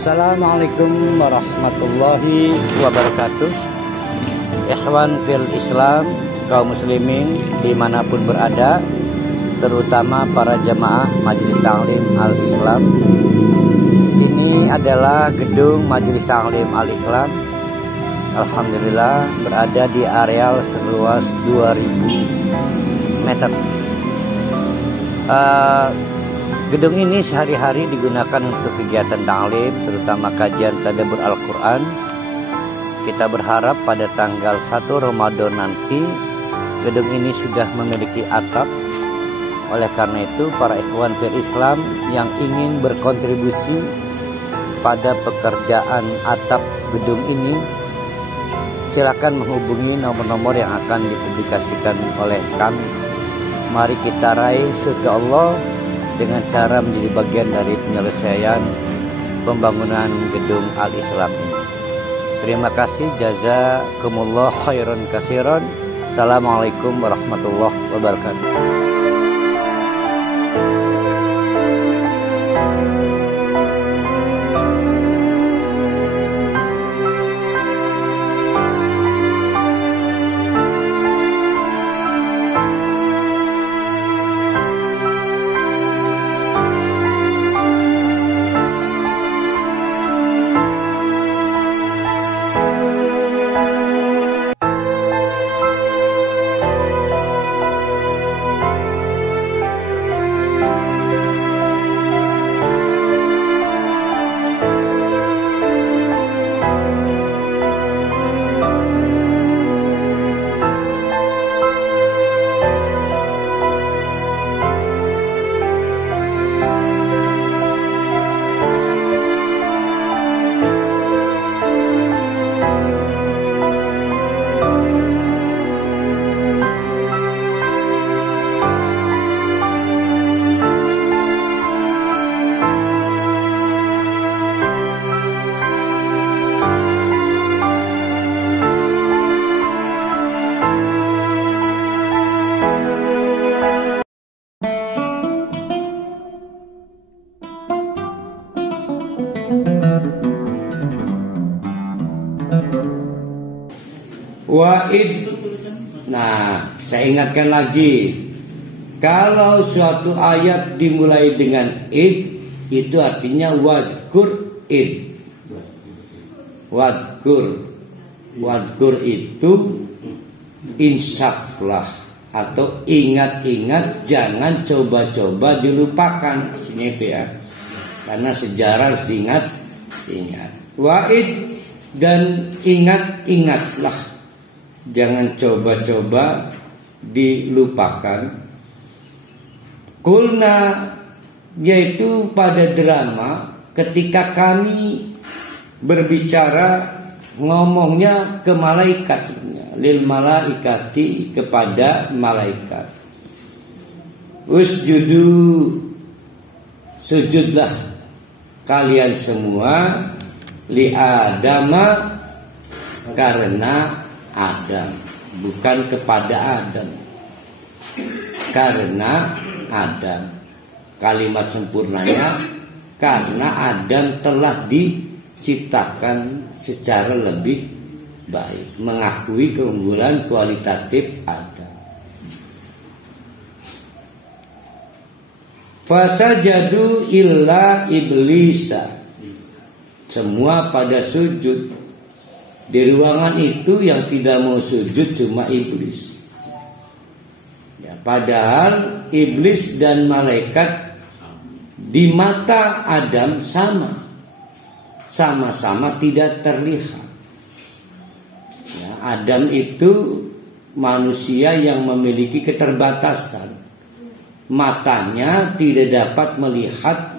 Assalamualaikum warahmatullahi wabarakatuh. Ikhwan fil Islam, kaum muslimin dimanapun berada, terutama para jamaah Majelis Ta'lim Al-Islam. Ini adalah gedung Majelis Ta'lim Al-Islam. Alhamdulillah berada di areal seluas 2000 meter. Gedung ini sehari-hari digunakan untuk kegiatan ta'lim, terutama kajian tadabbur Al-Quran. Kita berharap pada tanggal 1 Ramadan nanti gedung ini sudah memiliki atap. Oleh karena itu, para ikhwan fil Islam yang ingin berkontribusi pada pekerjaan atap gedung ini, silakan menghubungi nomor-nomor yang akan dipublikasikan oleh kami. Mari kita raih surga Allah dengan cara menjadi bagian dari penyelesaian pembangunan gedung Al-Islam ini. Terima kasih, jazakumullah khairan katsiran. Assalamualaikum warahmatullahi wabarakatuh. Wa'id. Nah, saya ingatkan lagi, kalau suatu ayat dimulai dengan id, itu artinya wadkur id. Wadkur itu insaflah atau ingat-ingat, jangan coba-coba dilupakan. Maksudnya itu ya, karena sejarah harus diingat. Wa'id, dan ingat-ingatlah, jangan coba-coba dilupakan. Kulna, yaitu pada drama, ketika kami berbicara, ngomongnya ke malaikat sebenarnya, lil malaikati, kepada malaikat. Usjudu, sujudlah kalian semua, li Adama, karena Adam, bukan kepada Adam, karena Adam. Kalimat sempurnanya, karena Adam telah diciptakan secara lebih baik, mengakui keunggulan kualitatif Adam. Fasajadu illa iblisa, semua pada sujud. Di ruangan itu yang tidak mau sujud cuma iblis. Ya, padahal iblis dan malaikat di mata Adam sama-sama tidak terlihat. Ya, Adam itu manusia yang memiliki keterbatasan. Matanya tidak dapat melihat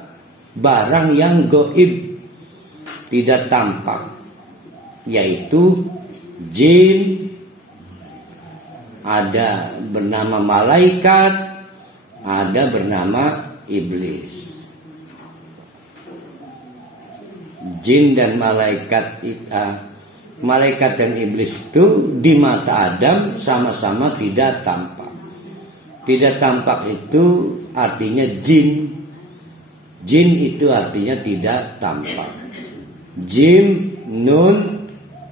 barang yang gaib, tidak tampak, yaitu jin, ada bernama malaikat, ada bernama iblis. Jin dan malaikat dan iblis itu di mata Adam sama-sama tidak tampak. Tidak tampak itu artinya jin. Jin itu artinya tidak tampak. Jim, nun,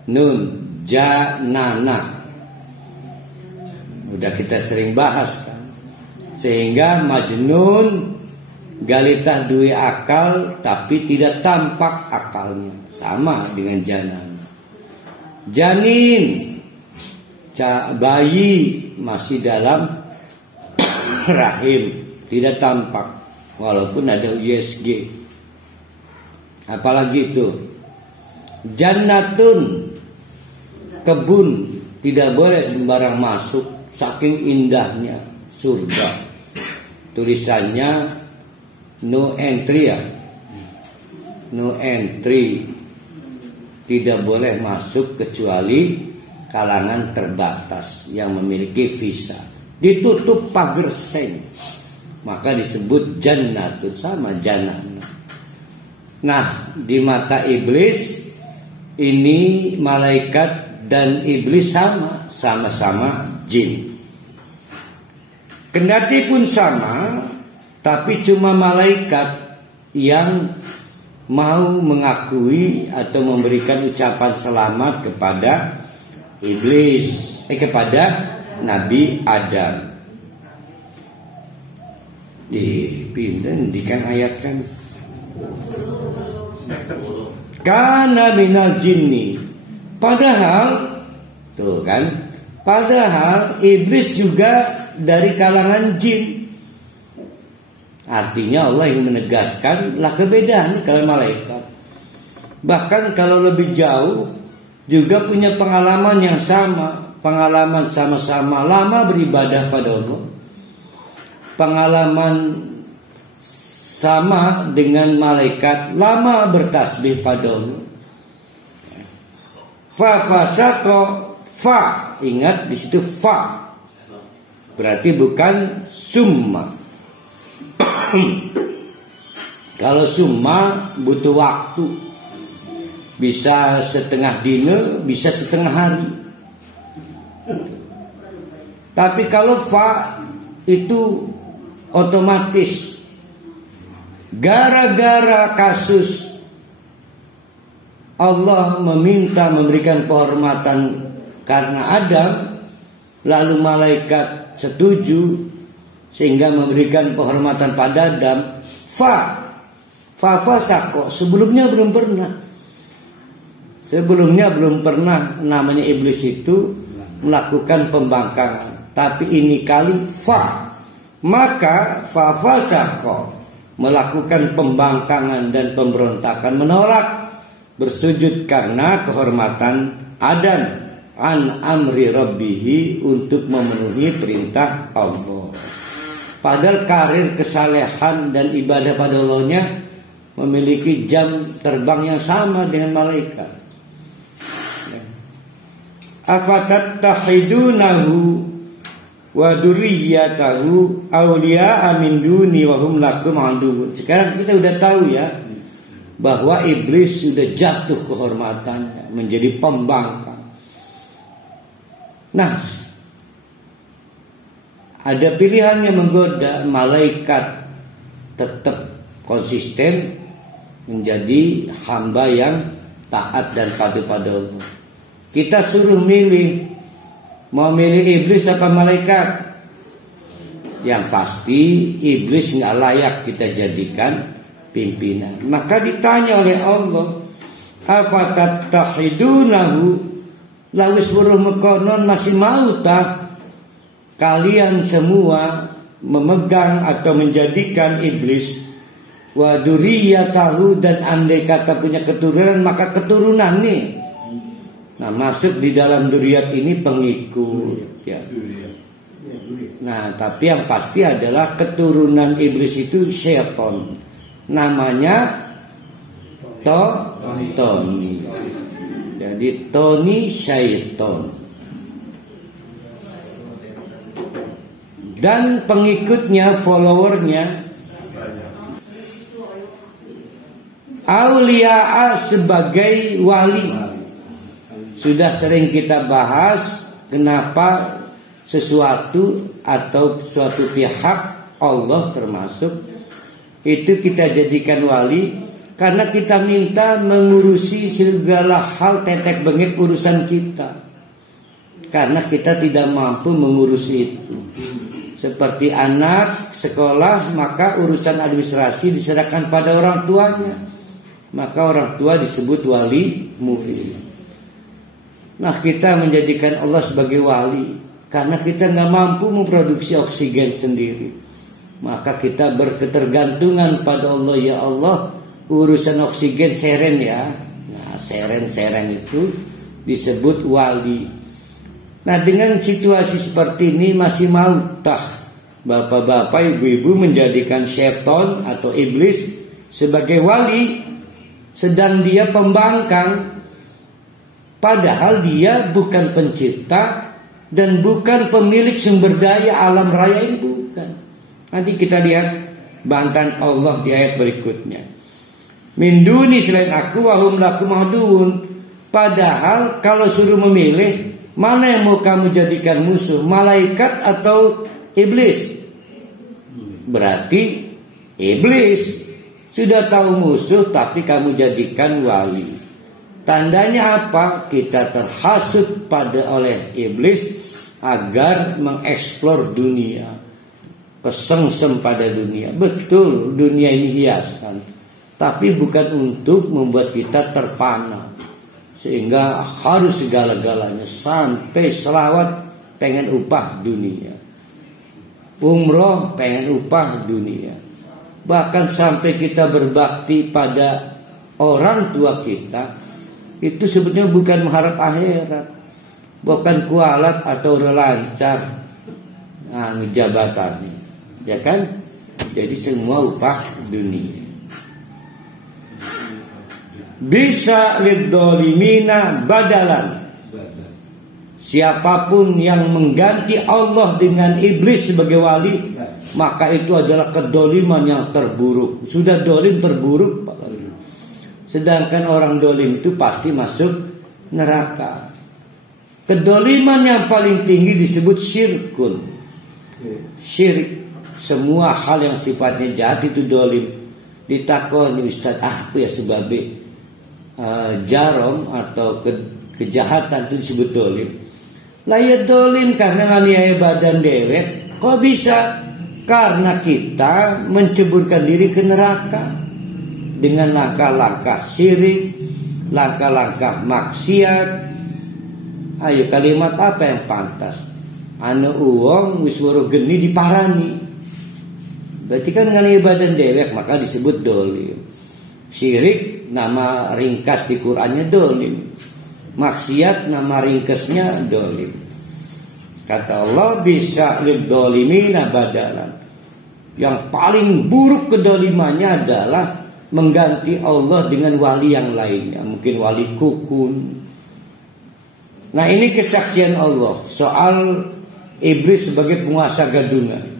nun, janana. Udah kita sering bahas kan. Sehingga majnun galitah duwe akal tapi tidak tampak akalnya. Sama dengan janana. Janin, bayi masih dalam rahim, tidak tampak walaupun ada USG. Apalagi itu jannatun, kebun, tidak boleh sembarang masuk, saking indahnya surga. Tulisannya no entry ya, no entry, tidak boleh masuk kecuali kalangan terbatas yang memiliki visa. Ditutup pagar seng, maka disebut jannatun, sama jannah. Nah, di mata iblis ini malaikat dan iblis sama-sama jin. Kendati pun sama, tapi cuma malaikat yang mau mengakui atau memberikan ucapan selamat kepada iblis, kepada Nabi Adam. Dipindah ayatkan. Kana minal jinni. Padahal tuh kan, padahal iblis juga dari kalangan jin. Artinya Allah yang menegaskan lah kebedaannya kalau malaikat. Bahkan kalau lebih jauh juga punya pengalaman yang sama, pengalaman sama-sama lama beribadah pada Allah, pengalaman sama dengan malaikat lama bertasbih pada Allah. Fasako, fa, ingat di situ fa, berarti bukan summa. Kalau summa butuh waktu, bisa setengah dina, bisa setengah hari. Tapi kalau fa itu otomatis. Gara-gara kasus Allah meminta memberikan penghormatan karena Adam, lalu malaikat setuju sehingga memberikan penghormatan pada Adam. Fasako, sebelumnya belum pernah namanya iblis itu melakukan pembangkangan. Tapi ini kali maka fasako, melakukan pembangkangan dan pemberontakan, menolak bersujud karena kehormatan Adam an amri rabbihi, untuk memenuhi perintah Allah. Padahal karir kesalehan dan ibadah pada Allahnya memiliki jam terbang yang sama dengan malaikat. Afatattahidunahu wa dzurriyyatahu awliya'a min duni wa hum lakum aduwwun. Sekarang kita udah tahu ya bahwa iblis sudah jatuh kehormatannya, menjadi pembangkang. Nah, ada pilihan yang menggoda. Malaikat tetap konsisten menjadi hamba yang taat dan patuh pada Allah. Kita suruh milih, mau milih iblis apa malaikat? Yang pasti iblis nggak layak kita jadikan pimpinan. Maka ditanya oleh Allah, afatattahidunahu, lalu suruh mekonon masih mau tak kalian semua memegang atau menjadikan iblis wa dzurriyyatahu, dan andai kata punya keturunan, maka keturunan nih. Nah, masuk di dalam dzurriyyat ini pengikut ya. Nah, tapi yang pasti adalah keturunan iblis itu syaitan. Namanya Tony. Jadi Tony syaitan. Dan pengikutnya, followernya auliya sebagai wali. Sudah sering kita bahas kenapa sesuatu atau suatu pihak, Allah termasuk, itu kita jadikan wali Karena kita minta mengurusi segala hal tetek bengek urusan kita. Karena kita tidak mampu mengurusi itu. Seperti anak sekolah, maka urusan administrasi diserahkan pada orang tuanya. Maka orang tua disebut wali murid. Nah, kita menjadikan Allah sebagai wali karena kita nggak mampu memproduksi oksigen sendiri. Maka kita berketergantungan pada Allah. Ya Allah, urusan oksigen seren ya. Nah, seren itu disebut wali. Nah, dengan situasi seperti ini masih mau tah bapak-bapak, ibu-ibu menjadikan setan atau iblis sebagai wali, sedang dia pembangkang, padahal dia bukan pencipta dan bukan pemilik sumber daya alam raya ini, bukan. Nanti kita lihat bantahan Allah di ayat berikutnya. Min duni, selain aku, wahum lakum aduun. Padahal kalau suruh memilih, mana yang mau kamu jadikan musuh, malaikat atau iblis? Berarti iblis. Sudah tahu musuh tapi kamu jadikan wali. Tandanya apa? Kita terhasut oleh iblis agar mengeksplor dunia, kesengsem pada dunia. Betul, dunia ini hiasan, tapi bukan untuk membuat kita terpana sehingga harus segala-galanya. Sampai selawat pengen upah dunia, umroh pengen upah dunia, bahkan sampai kita berbakti pada orang tua kita, itu sebetulnya bukan mengharap akhirat, bukan kualat atau relancar jabatannya, ya kan? Jadi semua upah dunia. Bisa lidzolimina badalan. Siapapun yang mengganti Allah dengan iblis sebagai wali, maka itu adalah kedoliman yang terburuk. Sudah dolim terburuk, sedangkan orang dolim itu pasti masuk neraka. Kedoliman yang paling tinggi disebut syirkun. Syirik, semua hal yang sifatnya jahat itu dolim. Ditakoni Ustaz, apa ya sebabnya jarom atau kejahatan itu disebut dolim? Layak dolim karena nganiaya badan dewek. Kok bisa? Karena kita menceburkan diri ke neraka dengan langkah-langkah syirik, langkah-langkah maksiat. Ayo, kalimat apa yang pantas? Anu uang wis weruh geni diparani. Berarti kan nganiaya badan dewek, maka disebut dolim. Syirik nama ringkas di Qur'annya dolim. Maksiat nama ringkasnya dolim. Kata Allah, bisa lidzolimina badalan. Yang paling buruk kedolimannya adalah mengganti Allah dengan wali yang lainnya. Mungkin wali kukun. Nah, ini kesaksian Allah soal iblis sebagai penguasa gadungan.